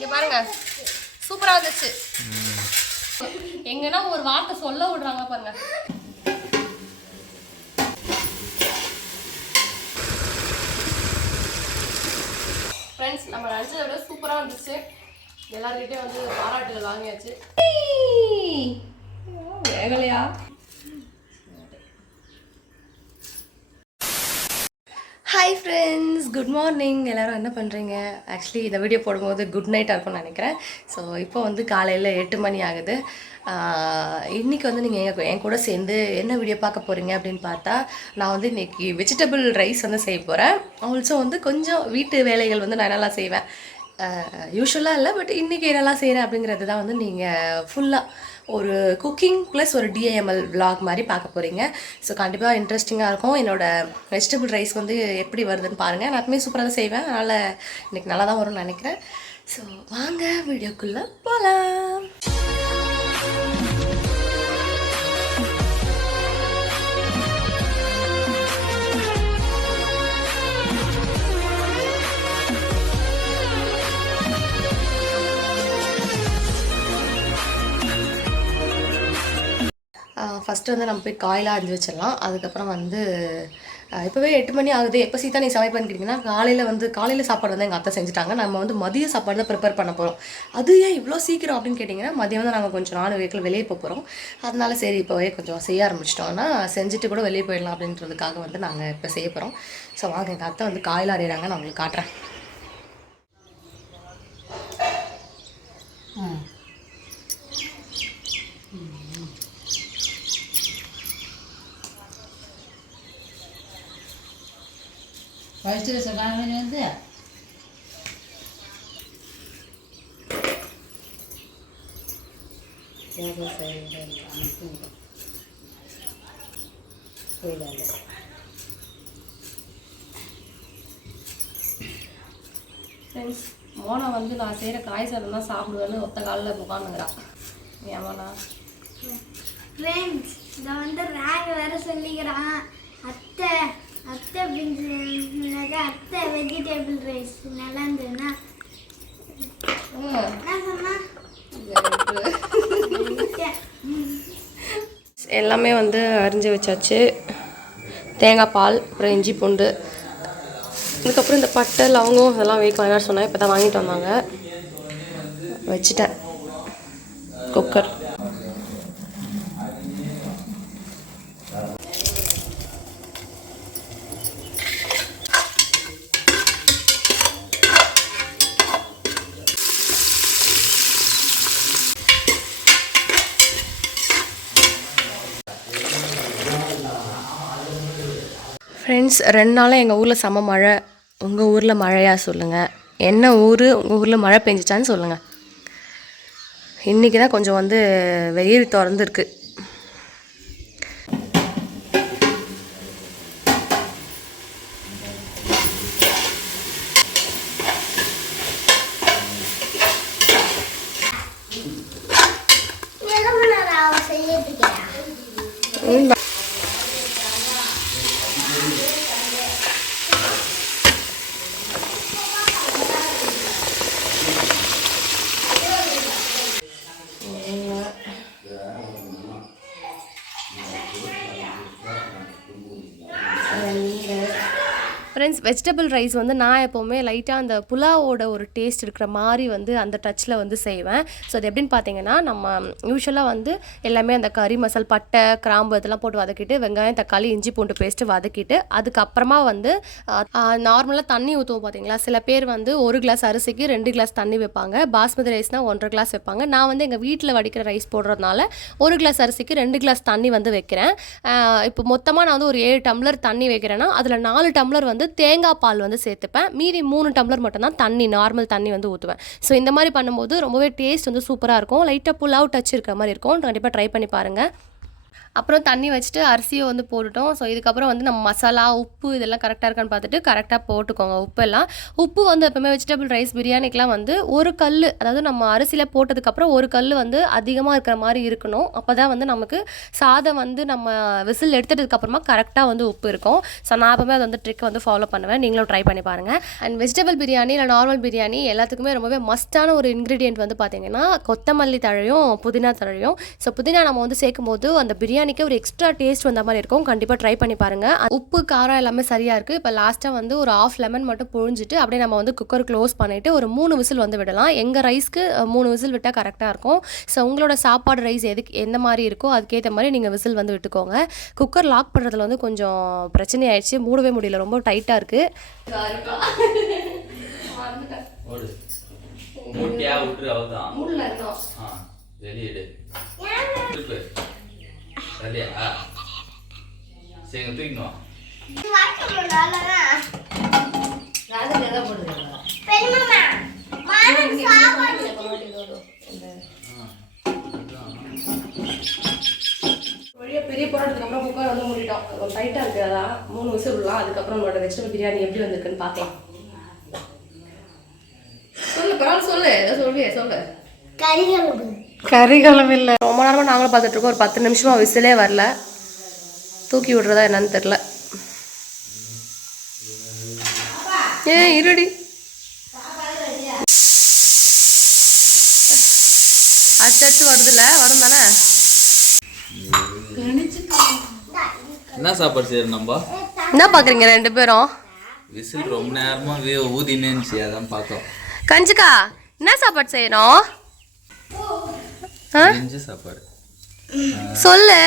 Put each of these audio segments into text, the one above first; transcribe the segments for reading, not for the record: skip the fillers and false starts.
இங்கே பாருங்க சூப்பராக இருந்துச்சு. எங்கன்னா ஒரு வார்த்தை சொல்ல விடுறாங்க பாருங்க. ஃப்ரெண்ட்ஸ் நம்ம நினச்சதை விட சூப்பராக இருந்துச்சு. எல்லாருக்கிட்டையும் வந்து பாராட்டுகள் வாங்கியாச்சு. வேகலையா? Hi friends, good morning. எல்லோரும் என்ன பண்ணுறீங்க? ஆக்சுவலி இந்த வீடியோ போடும்போது குட் நைட்டாக இருக்கும்னு நினைக்கிறேன். ஸோ இப்போ வந்து காலையில் 8 மணி ஆகுது. இன்றைக்கி வந்து நீங்கள் என் கூட சேர்ந்து என்ன வீடியோ பார்க்க போகிறீங்க அப்படின்னு பார்த்தா, நான் வந்து இன்றைக்கி வெஜிடபிள் ரைஸ் வந்து செய்ய போகிறேன். ஆல்சோ வந்து கொஞ்சம் வீட்டு வேலைகள் வந்து நான் என்னெல்லாம் செய்வேன், யூஸ்வலாக இல்லை, பட் இன்றைக்கி என்னெல்லாம் செய்கிறேன் அப்படிங்கிறது தான் வந்து நீங்கள் ஃபுல்லாக ஒரு குக்கிங் ப்ளஸ் ஒரு டிஐஎம்எல் விலாக் மாதிரி பார்க்க போகிறீங்க. ஸோ கண்டிப்பாக இன்ட்ரெஸ்டிங்காக இருக்கும். என்னோடய வெஜிடபிள் ரைஸ் வந்து எப்படி வருதுன்னு பாருங்கள். நான் எப்பவுமே சூப்பராக தான் செய்வேன், அதனால் இன்றைக்கி நல்லா தான் வரும்னு நினைக்கிறேன். ஸோ வாங்க வீடியோக்குள்ளே போகலாம். ஃபஸ்ட்டு வந்து நம்ம போய் காயெலாம் அரிஞ்சு வச்சிடலாம். அதுக்கப்புறம் வந்து இப்போவே 8 மணி ஆகுது. எப்போ சீதா நீ சமைப்பேன்னு கேட்டிங்கன்னா, காலையில் சாப்பாடு வந்து எங்கள் அத்தை செஞ்சுட்டாங்க. நம்ம வந்து மதிய சாப்பாடு தான் ப்ரிப்பேர் பண்ண போகிறோம். அது ஏன் இவ்வளோ சீக்கிரம் அப்படின்னு கேட்டிங்கன்னா, மதியம் வந்து நாங்கள் கொஞ்சம் நானும் வீட்டில் வெளியே போகிறோம். அதனால சரி இப்போவே கொஞ்சம் செய்ய ஆரம்பிச்சிட்டோம்னா செஞ்சுட்டு கூட வெளியே போயிடலாம் அப்படின்றதுக்காக வந்து நாங்கள் இப்போ செய்ய போகிறோம். ஸோ வாங்க, எங்கள் அத்தை வந்து காயில் அரைகிறாங்க, நான் உங்களுக்கு காட்டுறேன். வயிற்று சொல்லாங்க வந்து ஃப்ரெண்ட்ஸ், மோனா வந்து நான் செய்கிற காய் சாதம் தான் சாப்பிடுவேன்னு ஒத்த காலில் உட்காந்துங்கிறான். ஏன் மோனா? ஃப்ரெண்ட்ஸ், இதை வந்து ரேக் வேறு சொல்லிக்கிறான். அத்தை அத்தை அப்படின்னு அத்தை வெஜிடபிள் ரைஸ் நல்லா இருந்ததுன்னா என்ன சொன்னா எல்லாமே வந்து அரிஞ்சு வச்சாச்சு. தேங்காய் பால், அப்புறம் இஞ்சி பூண்டு, இதுக்கப்புறம் இந்த பட்டை லவங்கம் இதெல்லாம் வேணும் சொன்னேன். இப்போ தான் வாங்கிட்டு வந்தாங்க, வச்சுட்டேன் குக்கர். ஃப்ரெண்ட்ஸ், 2 நாளாக எங்கள் ஊரில் செம்ம மழை. உங்கள் ஊரில் மழையா சொல்லுங்கள். என்ன ஊர், உங்கள் ஊரில் மழை பெஞ்சிச்சான்னு சொல்லுங்கள். இன்றைக்கி தான் கொஞ்சம் வந்து வெயில் திறந்துருக்கு. ஃப்ரெண்ட்ஸ், வெஜிடபிள் ரைஸ் வந்து நான் எப்போவுமே லைட்டாக அந்த புலாவோட ஒரு டேஸ்ட் இருக்கிற மாதிரி வந்து அந்த டச்சில் வந்து செய்வேன். ஸோ அது எப்படின்னு பார்த்தீங்கன்னா, நம்ம யூஸ்வலாக வந்து எல்லாமே அந்த கறி மசால், பட்டை, கிராம்பு இதெல்லாம் போட்டு வதக்கிட்டு, வெங்காயம், தக்காளி, இஞ்சி பூண்டு பேஸ்ட்டு வதக்கிட்டு, அதுக்கப்புறமா வந்து நார்மலாக தண்ணி ஊற்றுவோம் பார்த்தீங்களா. சில பேர் வந்து 1 கிளாஸ் அரிசிக்கு 2 கிளாஸ் தண்ணி வைப்பாங்க. பாஸ்மதி ரைஸ்னால் 1.5 கிளாஸ் வைப்பாங்க. நான் வந்து எங்கள் வீட்டில் வடிக்கிற ரைஸ் போடுறதுனால 1 கிளாஸ் அரிசிக்கு 2 கிளாஸ் தண்ணி வந்து வைக்கிறேன். இப்போ மொத்தமாக நான் வந்து ஒரு 7 டம்ளர் தண்ணி வைக்கிறேன்னா அதில் 4 டம்ளர் வந்து தேங்காய் பால் வந்து சேர்த்துப்பேன். மீதி 3 டம்ளர் மட்டும்தான் தண்ணி, நார்மல் தண்ணி வந்து ஊற்றுவேன். ஸோ இந்த மாதிரி பண்ணும்போது ரொம்பவே டேஸ்ட் வந்து சூப்பராக இருக்கும். லைட்டாக புலாவ் டச் இருக்கிற மாதிரி இருக்கும். கண்டிப்பாக ட்ரை பண்ணி பாருங்கள். அப்புறம் தண்ணி வச்சுட்டு அரிசியை வந்து போட்டுட்டோம். ஸோ இதுக்கப்புறம் வந்து நம்ம மசாலா உப்பு இதெல்லாம் கரெக்டாக இருக்கான்னு பார்த்துட்டு கரெக்டாக போட்டுக்கோங்க உப்பெல்லாம். உப்பு வந்து எப்பவுமே வெஜிடபிள் ரைஸ் பிரியாணிக்கெலாம் வந்து ஒரு கல், அதாவது நம்ம அரிசியில் போட்டதுக்கப்புறம் ஒரு கல் வந்து அதிகமாக இருக்கிற மாதிரி இருக்கணும். அப்போ தான் வந்து நமக்கு சாதம் வந்து நம்ம விசில் எடுத்துட்டதுக்கப்புறமா கரெக்டாக வந்து உப்பு இருக்கும். ஸோ நான் எப்பவுமே அது வந்து ட்ரிக் வந்து ஃபாலோ பண்ணுவேன். நீங்களும் ட்ரை பண்ணி பாருங்கள். அண்ட் வெஜிடபிள் பிரியாணி இல்லை நார்மல் பிரியாணி எல்லாத்துக்குமே ரொம்பவே மஸ்டான ஒரு இன்க்ரீடியன்ட் வந்து பார்த்திங்கன்னா கொத்தமல்லி தழையும் புதினா தழையும். ஸோ புதினா நம்ம வந்து சேர்க்கும் போது அந்த பிரியாணிக்கு ஒரு எக்ஸ்ட்ரா டேஸ்ட் வந்த மாதிரி இருக்கும். கண்டிப்பாக ட்ரை பண்ணி பாருங்கள். உப்பு காரம் எல்லாமே சரியாக இருக்குது. இப்போ லாஸ்ட்டாக வந்து ஒரு 1/2 லெமன் மட்டும் புழிஞ்சிட்டு அப்படியே நம்ம வந்து குக்கர் க்ளோஸ் பண்ணிவிட்டு ஒரு 3 விசில் வந்து விடலாம். எங்கள் ரைஸ்க்கு 3 விசில் விட்டால் கரெக்டாக இருக்கும். ஸோ உங்களோட சாப்பாடு ரைஸ் எந்த மாதிரி இருக்கோ அதுக்கேற்ற மாதிரி நீங்கள் விசில் வந்து விட்டுக்கோங்க. குக்கர் லாக் பண்ணுறதுல வந்து கொஞ்சம் பிரச்சனை ஆயிடுச்சு, மூடவே முடியல, ரொம்ப டைட்டாக இருக்குது. பெரிய போராட்டத்துக்கு அப்புறம் குக்கர் வந்து மூடிட்டோம். டைட்டாக இருக்குது, அதான் 3 விசில் விடலாம். அதுக்கப்புறம் நம்மளோட வெஜிடபிள் பிரியாணி எப்படி வந்திருக்குன்னு பார்க்கலாம். சொல்லு பரவாயில்ல, சொல்லு சொல்லு. கறி குழம்பு இல்லை. ரொம்ப நேரமாக நாங்களும் பார்த்துட்டு இருக்கோம். ஒரு 10 நிமிஷமா விசிலே வரல. தூக்கி விடுறதா என்னன்னு தெரில. இருடி அடுத்து வருதுல்ல, வரும் தானே. என்ன சாப்பாடு செய்யறோம் நம்ம? என்ன பாக்குறீங்க 2 பேரும்? விசில் ரொம்ப நேரமா ஊதினே இருந்துச்சு, அதான் பார்த்தோம். கஞ்சிக்கா என்ன சாப்பாடு செய்யணும்? பிரிஞ்சி சாப்பாடு சொல்லு.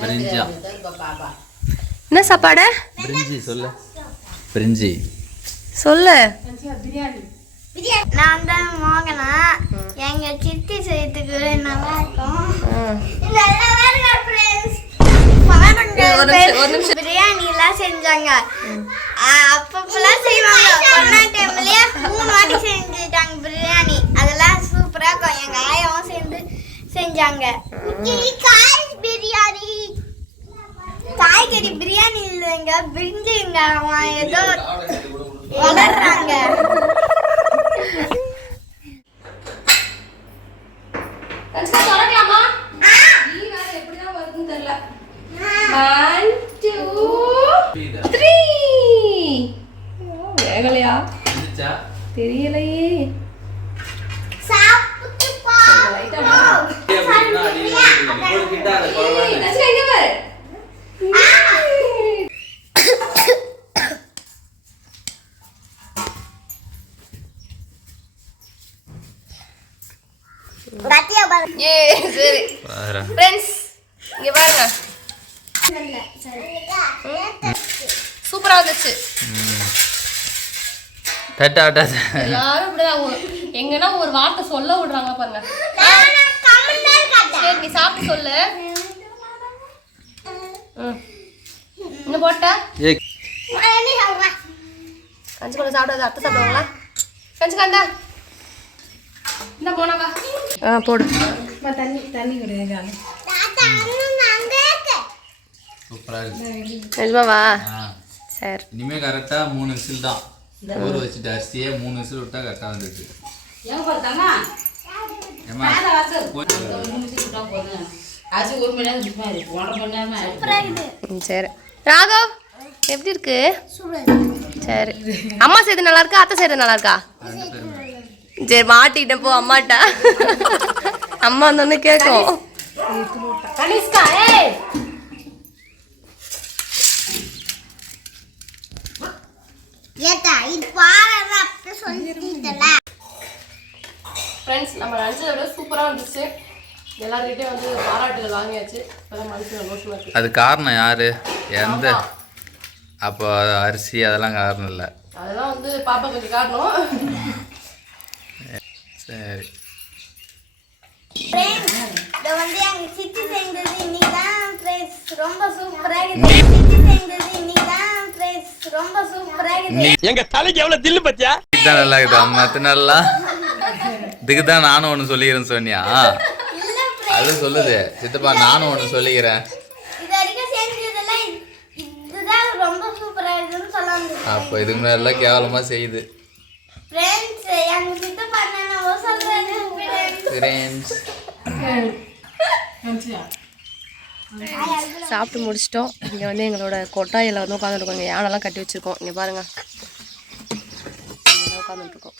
பிரிஞ்சா என்ன சாப்பாடு? பிரிஞ்சி சொல்லு. பிரிஞ்சி சொல்லு. நான் தான் மோகனா. எங்க சித்தி செய்யறதுக்கு நல்லா இருக்கும். பிரியாணி எல்லாம் செஞ்சாங்க. அப்பப்பெல்லாம் செய்வாங்க. கொரோனா டைம்லயே 3 வாட்டி செஞ்சுட்டாங்க பிரியாணி. அதெல்லாம் சூப்பரா இருக்கும். எங்க ஆயாவும் சேர்ந்து செஞ்சாங்க. பிரியாணி காய்கறி பிரியாணி இல்லைங்க, பிரிஞ்சுங்க. ஏதோ வளர்றாங்க. தெரியலையே. சரி ஃப்ரெண்ட்ஸ், இங்க பாருங்க, சூப்பரா வந்துச்சு. எல்லாரும் இப்படிதான் எங்கன்னா ஒரு வார்த்தை சொல்ல விடுறாங்க பாருங்க. சரி நீ சாப்பிட்டு சொல்லு. இன்னும் போட்ட கஞ்சி கொண்டு சாப்பிடாது, அத்தை சாப்பிடுவாங்களா? கஞ்சி கண்டா இந்த போனவா போடு. தண்ணி கிடையாது. சூப்பரா இருக்கு. நிஜமாவா? சரி. இனிமே கரெக்டா 3 விசில் தான். ஊற வச்சுட்டு அரிசியே 3 விசில் விட்டா கரெக்டா வந்துருக்கு. சரி ராகவ், எப்படி இருக்கு? சரி. அம்மா செய்து நல்லா இருக்கா, அத்தை செய்து நல்லா இருக்கா? சரி மாட்டிட்ட போ அம்மாட்ட. அம்மா வந்து கேட்கும். ஃப்ரெண்ட்ஸ், நம்ம நினச்சதை விட சூப்பராக வந்துச்சு. எல்லாருக்கிட்டே வந்து பாராட்டுகள் வாங்கியாச்சு. இப்போதான் மனசு சந்தோஷமா இருக்கு. அது காரணம் யாரு? எந்த அப்போ அரிசி அதெல்லாம் காரணம் இல்லை, அதெல்லாம் வந்து பாப்பா கொஞ்சம் காரணம். சரி. இதை வந்து எங்க சித்தி செஞ்சது இன்னைக்கு தான் ஃப்ரெண்ட்ஸ், ரொம்ப சூப்பரா இருக்கு. சித்தி செஞ்சது இன்னைக்கு தான் ஃப்ரெண்ட்ஸ், ரொம்ப சூப்பரா இருக்கு. எங்க தலைக்கு எவ்வளவு தில்லு பத்தியா? இதுதான் நல்லா இருக்குது. மற்ற நல்லா இதுக்கு தான் நானும் ஒன்று சொல்லிக்கிறேன்னு சொன்னியா? அது சொல்லுது சித்தப்பா நானும் ஒன்று சொல்லிக்கிறேன். இது வரைக்கும் செஞ்சதெல்லாம் இதுதான் ரொம்ப சூப்பரா இருக்குன்னு சொல்ல வந்தேன். அப்போ இதுக்கு முன்னாடிலாம் கேவலமாக செய்யுது. ஃப்ரெண்ட்ஸ் எங்க சித்தப்பா என்னவோ சொல்றாரு. ஃப்ரெண்ட்ஸ் சாப்பிட்டு முடிச்சிட்டோம். இங்கே வந்து எங்களோட கொட்டாயில் வந்து உட்காந்துருக்கோம். இங்கே யானைலாம் கட்டி வச்சுருக்கோம். இங்கே பாருங்கள், இங்கே உட்காந்துட்ருக்கோம்.